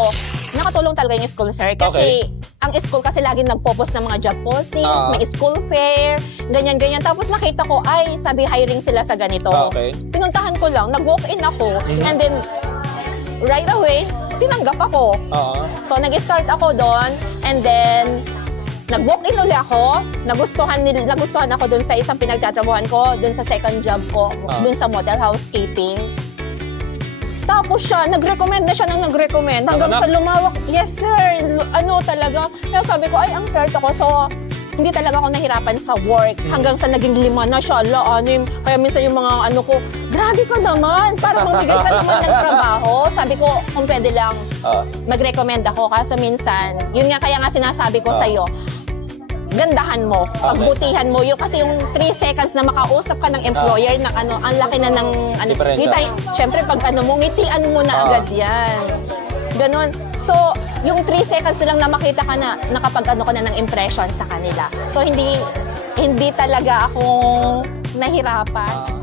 ako, nakatulong talaga yung school, sir. Kasi, ang school kasi lagi nagpo-post ng mga job postings, may school fair, ganyan-ganyan. Tapos nakita ko, ay, sabi hiring sila sa ganito. Pinuntahan ko lang, nag-walk-in ako, and then, right away, tinanggap ako. So, nag-start ako doon, and then, nag-walk-in ulit ako, nagustuhan ako doon sa isang pinagtatrabuhan ko, doon sa second job ko, doon sa motel housekeeping. Tapos siya, nag-recommend na siya ng nag-recommend. Hanggang sa lumawak, yes sir, ano talaga. Kaya sabi ko, ay, ang cert ako. So, hindi talaga ako nahirapan sa work. Hanggang sa naging 5 na siya, kaya minsan yung mga ano ko, grabe ka naman, para magbigay ka naman ng trabaho. Sabi ko, kung pwede lang, mag-recommend ako. Kaso minsan, yun nga kaya nga sinasabi ko sa'yo, gandahan mo, pagbutihan mo. Yung, kasi yung 3 seconds na makausap ka ng employer na ano, ang laki na ng ano, syempre pag ano mo, ngitian mo na agad yan. Ganon. So, yung 3 seconds lang na makita ka na, nakapag-ano ka na ng impression sa kanila. So, hindi talaga ako nahirapan.